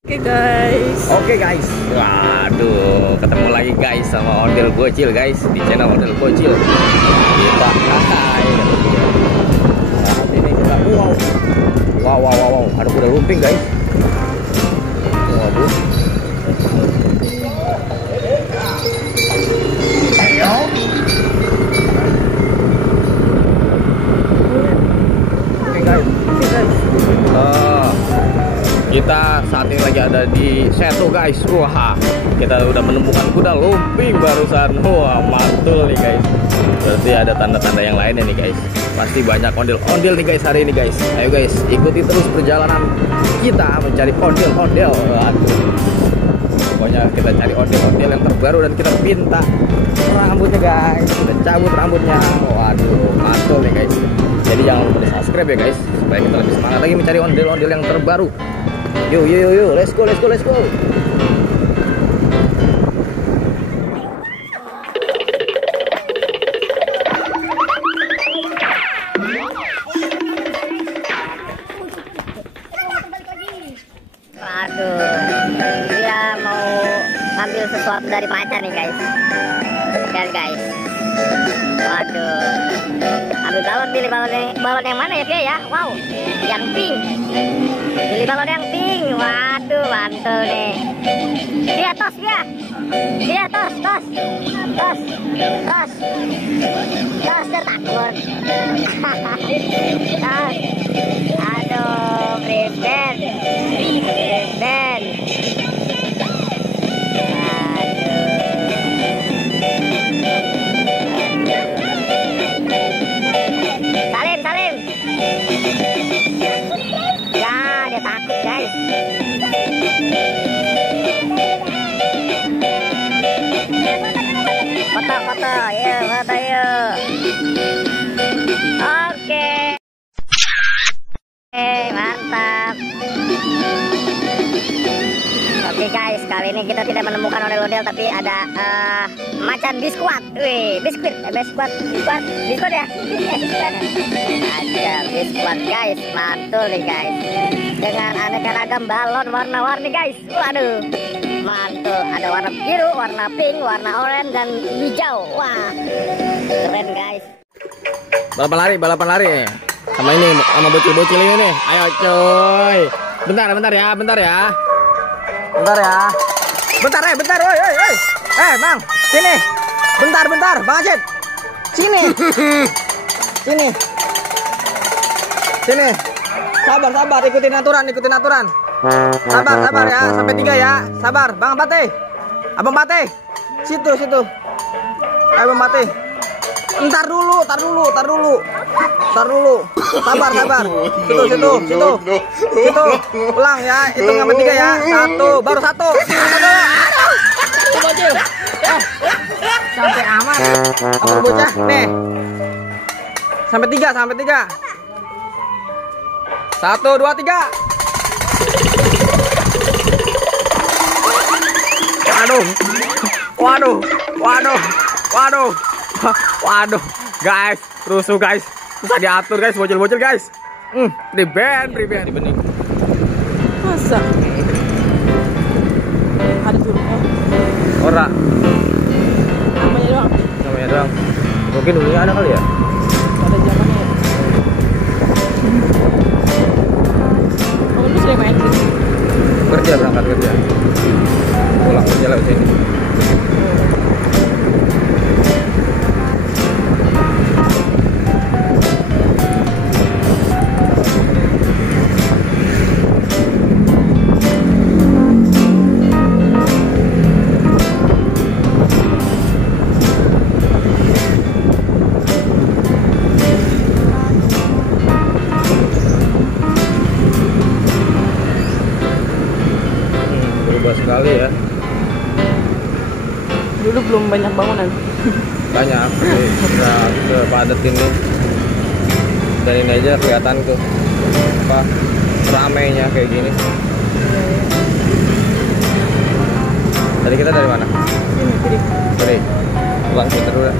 Oke guys, waduh, ketemu lagi guys sama Ondel Bocil guys di channel Ondel Bocil. Kita saat ini kita wow, ada kuda lumping guys. Waduh. Oke guys. Kita saat ini lagi ada di Setu guys. Wah, kita udah menemukan kuda lumping barusan. Wah, mantul nih guys. Berarti ada tanda-tanda yang lainnya nih guys. Pasti banyak ondel-ondel nih guys hari ini guys. Ayo guys, ikuti terus perjalanan kita mencari ondel-ondel. Waduh. Pokoknya kita cari ondel-ondel yang terbaru dan kita pinta rambutnya guys. Kita cabut rambutnya. Waduh, mantul nih guys. Jadi jangan lupa di subscribe ya guys, supaya kita lebih semangat lagi mencari ondel-ondel yang terbaru. Yuk, let's go. Waduh, dia mau ambil sesuatu dari pacar nih guys. Lihat guys. Waduh, ambil balon yang mana ya dia ya? Wow, yang pink. Pilih balon yang pink. Waduh, mantul nih. Dia tos. Tos tertakut. Tos. Aduh, Brisbane. Salim. Ya, dia takut guys. Foto yuk. Oke, mantap. Oke guys, kali ini kita tidak menemukan ondel-ondel, tapi ada macan biskuit. Wih, biskuit ya. Ada biskuit guys, mantul nih guys. Dengan aneka ragam balon warna-warni guys. Waduh, mantul. Ada warna biru, warna pink, warna oranye dan hijau. Wah, keren guys. Balapan lari. Sama ini, sama bocil-bocil ini nih. Ayo coy. Bentar ya. Bentar, woi. Bang, sini. Bentar, Bang Acit. Sini. Sabar, ikutin aturan. Sabar ya, sampai 3 ya. Sabar, Abang Pate. Situ. Ayo Bang Pate. Ntar dulu. Sabar. Situ. Ulang ya, hitung sampai 3 ya. 1, baru 1. Bocil. Sampai aman. Apa bocah? Nih. Sampai 3. 1, 2, 3. Waduh. Guys, rusuh guys. Susah diatur guys, bocil-bocil guys. Di-ban. Masa? Ada turunnya? Ora. Namanya doang. Mungkin dulunya ada kali ya? Ada zamannya ya? Kamu dulu sering main sih? Berangkat kerja. Pulang kerja lewat sini. Sekali ya. Dulu belum banyak bangunan. Banyak. Padat ini. Dan ini aja kelihatan tuh ramainya kayak gini. Tadi kita dari mana? Dari. Bang, sebentar dulu.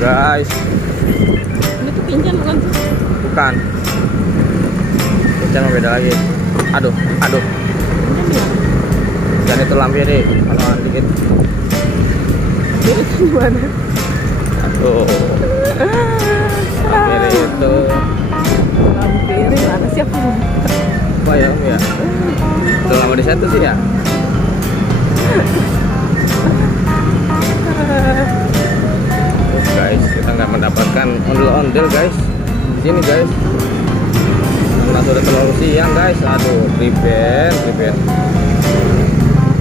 guys. Ini tuh pinchan bukan sih? Bukan. Pinchan beda lagi. Aduh. Dan itu lampir deh, kalau dikit. Jadi gimana? Aduh. Lampir itu. Lampir mana sih aku? Apa ya Om ya? Udah lama di situ sih ya. Guys, kita nggak mendapatkan ondel-ondel guys di sini guys. Karena sudah terlalu siang guys. Aduh, prevent.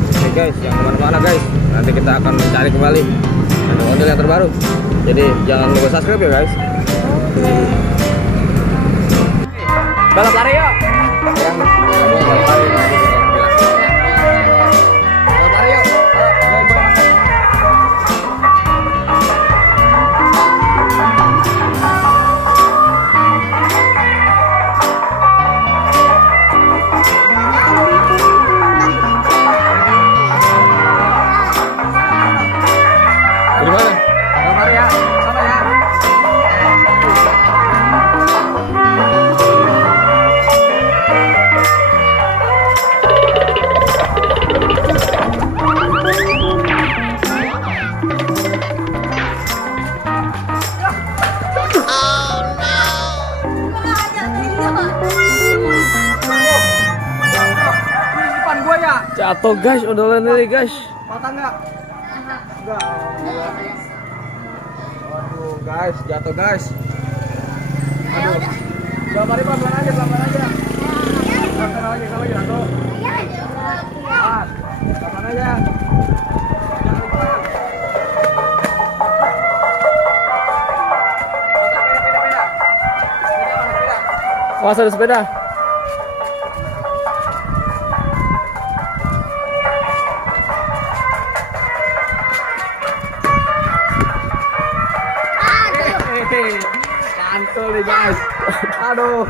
Oke guys, yang kemana-mana guys. Nanti kita akan mencari kembali ondel-ondel yang terbaru. Jadi jangan lupa subscribe ya guys. Balap lari yuk. Balap lari yuk. Gimana? Gambar ya, sama ya. Jatuh guys, udah lari guys. Makan nggak? Enggak. Waduh guys, jatuh guys. Aduh. Udah mari pelan-pelan aja. Pelan-pelan aja kalau jatuh. Pelan aja. Jangan lupa. Beda. Awas ada sepeda. Mantul nih guys. Aduh.